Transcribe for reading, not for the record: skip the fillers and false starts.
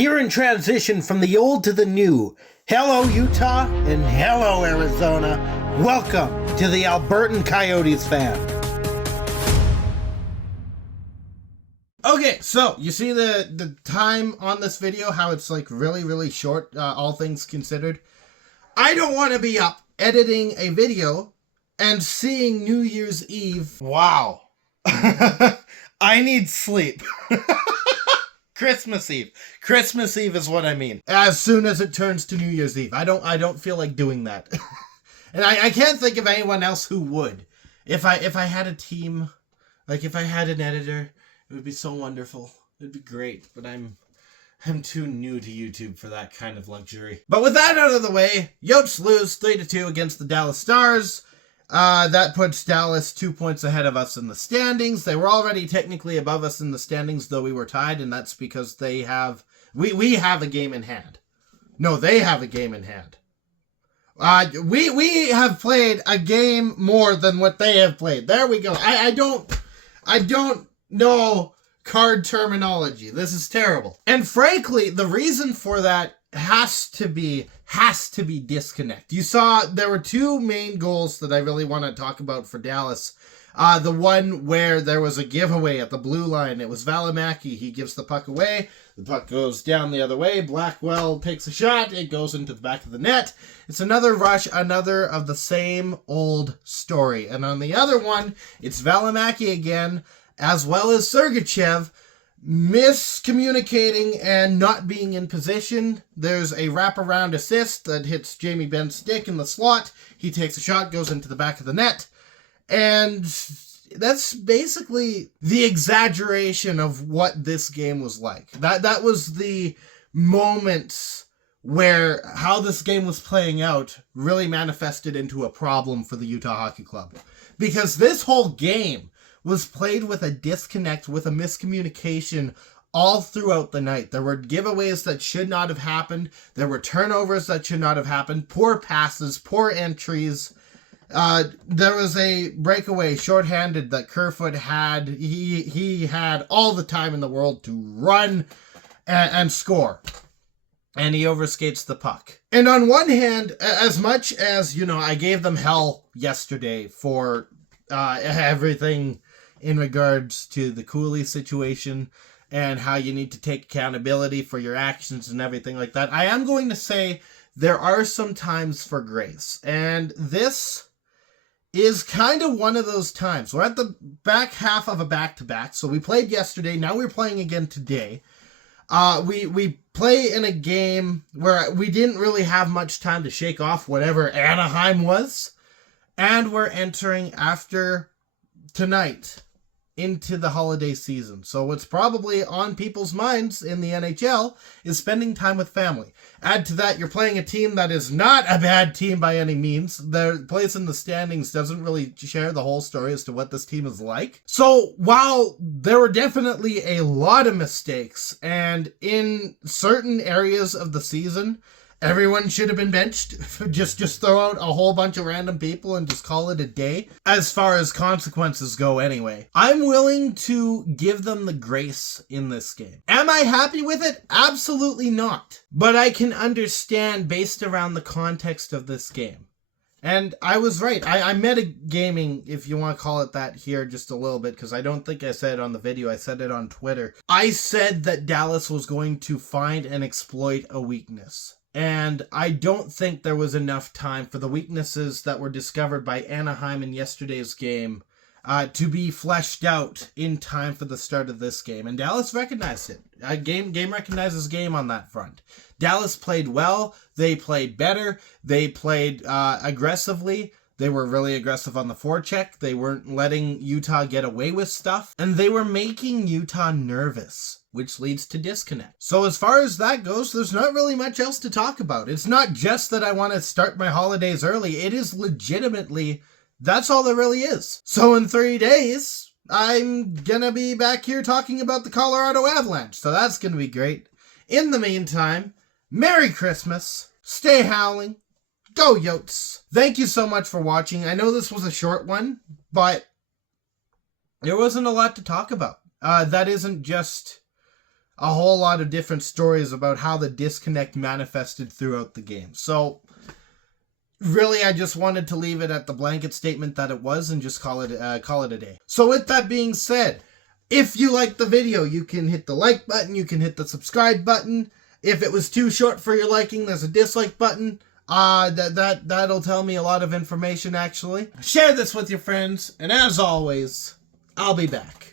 Here in transition from the old to the new. Hello, Utah, and hello, Arizona. Welcome to the Albertan Coyotes Fan. Okay, so you see the time on this video, how it's like really short, all things considered. I don't want to be up editing a video and seeing New Year's Eve. Wow. I need sleep. Christmas Eve. Christmas Eve is what I mean. As soon as it turns to New Year's Eve. I don't feel like doing that. And I can't think of anyone else who would. If I had a team, like if I had an editor, it would be so wonderful. It'd be great, but I'm too new to YouTube for that kind of luxury. But with that out of the way, Yotes lose 3-2 against the Dallas Stars. That puts Dallas 2 points ahead of us in the standings. They were already technically above us in the standings, though we were tied, and that's because we have a game in hand. No, they have a game in hand. We have played a game more than what they have played. There we go. I don't know card terminology. This is terrible. And frankly, the reason for that has to be disconnect. You saw there were two main goals that I really want to talk about for Dallas. The one where there was a giveaway at the blue line. It was Valimaki. He gives the puck away. The puck goes down the other way. Blackwell takes a shot. It goes into the back of the net. It's another rush, another of the same old story. And on the other one, it's Valimaki again, as well as Sergachev, miscommunicating and not being in position. There's a wraparound assist that hits Jamie Benn's stick in the slot. He takes a shot, goes into the back of the net. And that's basically the exaggeration of what this game was like. That was the moments where how this game was playing out really manifested into a problem for the Utah Hockey Club. Because this whole game was played with a disconnect, with a miscommunication all throughout the night. There were giveaways that should not have happened. There were turnovers that should not have happened. Poor passes, poor entries. There was a breakaway shorthanded that Kerfoot had. He had all the time in the world to run and score. And he overskates the puck. And on one hand, as much as, I gave them hell yesterday for everything in regards to the Cooley situation and how you need to take accountability for your actions and everything like that, I am going to say there are some times for grace. And this is kind of one of those times. We're at the back half of a back-to-back. So we played yesterday. Now we're playing again today. We play in a game where we didn't really have much time to shake off whatever Anaheim was. And we're entering after tonight into the holiday season. So what's probably on people's minds in the NHL is spending time with family. Add to that, you're playing a team that is not a bad team by any means. Their place in the standings doesn't really share the whole story as to what this team is like. So while there were definitely a lot of mistakes, and in certain areas of the season, everyone should have been benched. Just throw out a whole bunch of random people and just call it a day. As far as consequences go anyway. I'm willing to give them the grace in this game. Am I happy with it? Absolutely not. But I can understand based around the context of this game. And I was right. I metagaming, if you want to call it that, here just a little bit, because I don't think I said it on the video. I said it on Twitter. I said that Dallas was going to find and exploit a weakness. And I don't think there was enough time for the weaknesses that were discovered by Anaheim in yesterday's game to be fleshed out in time for the start of this game. And Dallas recognized it. Game recognizes game on that front. Dallas played well. They played better. They played aggressively. They were really aggressive on the forecheck. They weren't letting Utah get away with stuff. And they were making Utah nervous, which leads to disconnect. So as far as that goes, there's not really much else to talk about. It's not just that I want to start my holidays early. It is legitimately, that's all there really is. So in 3 days, I'm gonna be back here talking about the Colorado Avalanche. So that's gonna be great. In the meantime, Merry Christmas. Stay howling. Go Yotes. Thank you so much for watching. I know this was a short one, but there wasn't a lot to talk about. That isn't just a whole lot of different stories about how the disconnect manifested throughout the game. So really, I just wanted to leave it at the blanket statement that it was and just call it a day. So with that being said, if you liked the video, you can hit the like button, you can hit the subscribe button. If it was too short for your liking, there's a dislike button. That'll tell me a lot of information, actually. Share this with your friends, and as always, I'll be back.